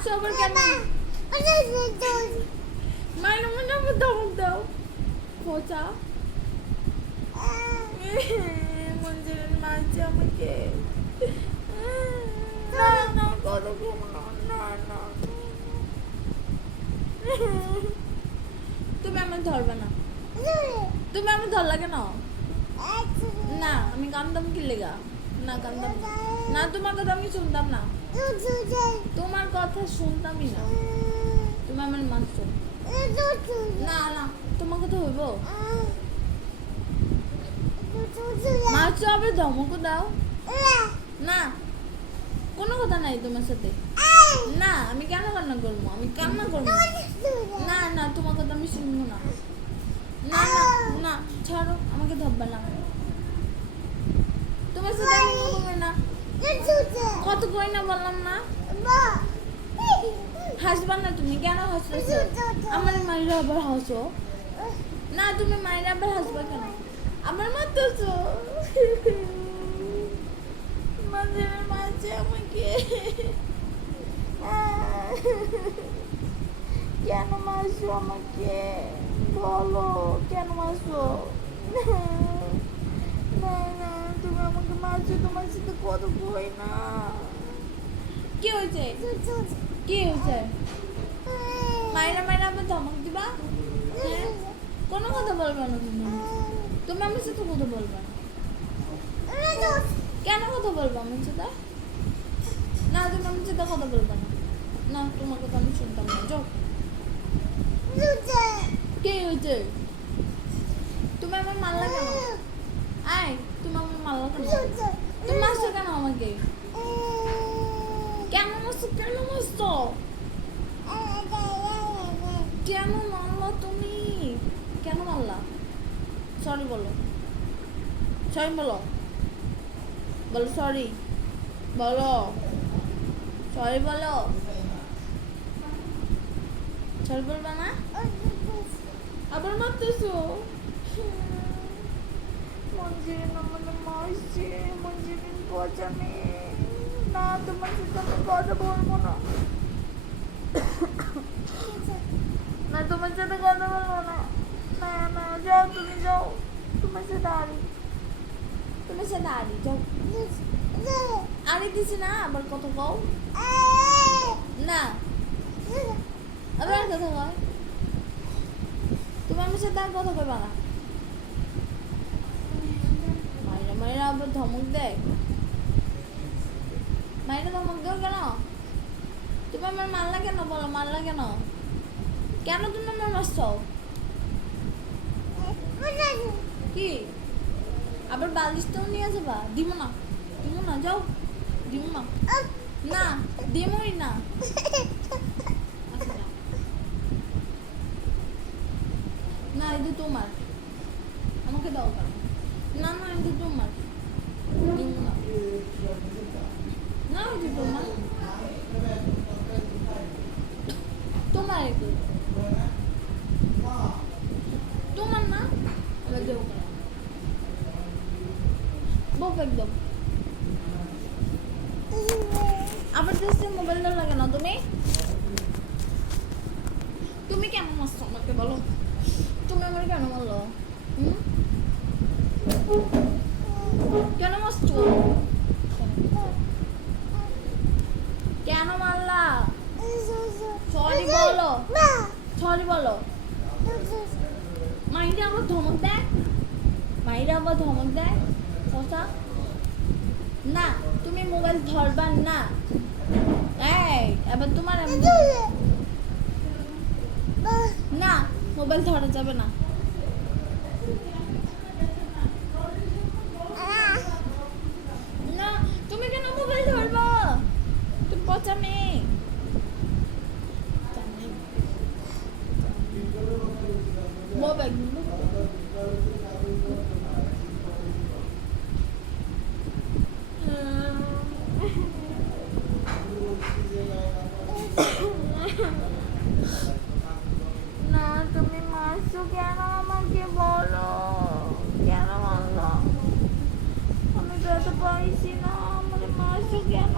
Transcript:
মারছো আবার কেন? মাইনা মানে আবার ধমক দাও পচা। মঞ্জিরের মারছে আমাকে। না না কত ঘুমানো না না। তুমি আমার ধরবে না, তুমি আমার ধরলা কেন? না আমি কান্দাম কি লেগা? না কান্দাম না, তোমার কথা আমি শুনতাম না, তোমার কথা শুনতামই না। তুমি আমার মারছো না না, তোমার কথা হইব? মারছো আবার ধমকও দাও না, কোনো কথা নাই তোমার সাথে। না আমি কেন কান্না করবো? আমি কান্না করবো না না, তোমার কথা আমি শুনবো না। না না না ছাড়ো, আমাকে ধরবে না। তোমার সাথে আমি কথা কই না, কত কই না বললাম না? হাসবা না তুমি, কেন হাসতেছো? আমার মায়েরা আবার হাসো না, তুমি মায়েরা আবার হাসবা কেন? আমার মারতেছো, মাঝে মাঝে আমাকে কেন মারছো আমাকে? বলো কেন মারছো? না না তুমি আমাকে মারছো, তোমার সাথে কত কই না। কি হয়েছে? কি হয়েছে? মায়েরা মায়েরা আবার ধমক দিবা? হ্যাঁ কোনো কথা বলবা না তুমি, তুমি আমার সাথে কথা বলবা না। কেন কথা বলবো আমার সাথে? না তুমি আমার সাথে কথা বলবা না, না তোমার কথা আমি শুনতাম না। যাও। কে হয়েছে? তুমি আমার মারলা কেন? আয় তুমি আমার মারলা কেন? তুমি মারছো কেন আমাকে? কেন মারছো? কেন মারছো? কেন মারলা তুমি? কেন মারলা? সরি বলো, সরি বলো, বলো সরি বলো, সরি বলো, সরি বলবা না? আবার মারতেছো? মঞ্জিরিন আমাকে মারছে, মঞ্জিরিন পচা মেয়ে। না তোমার সাথে আমি কথা বলবো না, না তোমার সাথে কথা বলবো না। না না যাও, তুমি যাও, তোমার সাথে আড়ি, তোমার সাথে আড়ি যাও। আড়ি দিছি না, আবার কত কও না, আবার কথা কয়। তুমি আমার সাথে আর কথা কইবা না। মায়েরা মায়েরা আবার ধমক দেয়, মায়েরা ধমক দেও কেন? তুমি আমার মারলা কেন? বলো মারলা কেন? কেন তুমি আমার মারছো? কি আবার বালিশটাও নিয়ে যাবা? দিব না, দিব না, যাও, দিব না, না দিমই না। না এটা তোমার, আমাকে দাও কেন? না না এটা তোমার, দিব না, না এটা তোমার, তোমার এটা তোমার না, আবার দেও কেন? বক একদম। আবার জাস্ট মোবাইল দাও লাগে না তুমি? তুমি কেন মারছো আমাকে বলো? তুমি আমার কেন মারলো? কেন মারছো? কেন মারলা? সরি বলো, সরি বলো। মাইরা আবার ধমক দেয়, মাইরা আবার ধমক দেয় কথা। না তুমি মোবাইল ধরবা না। এই এবার তোমার না, মোবাইল ধরা যাবে না। না তুমি কেন মোবাইল ধরবা? তুমি পচা মেয়ে। মোবাইল না তুমি মারছো কেন আমাকে বলো? কেন মারলো? আমি তো এত পাইছি না, আমাকে মারছো কেন?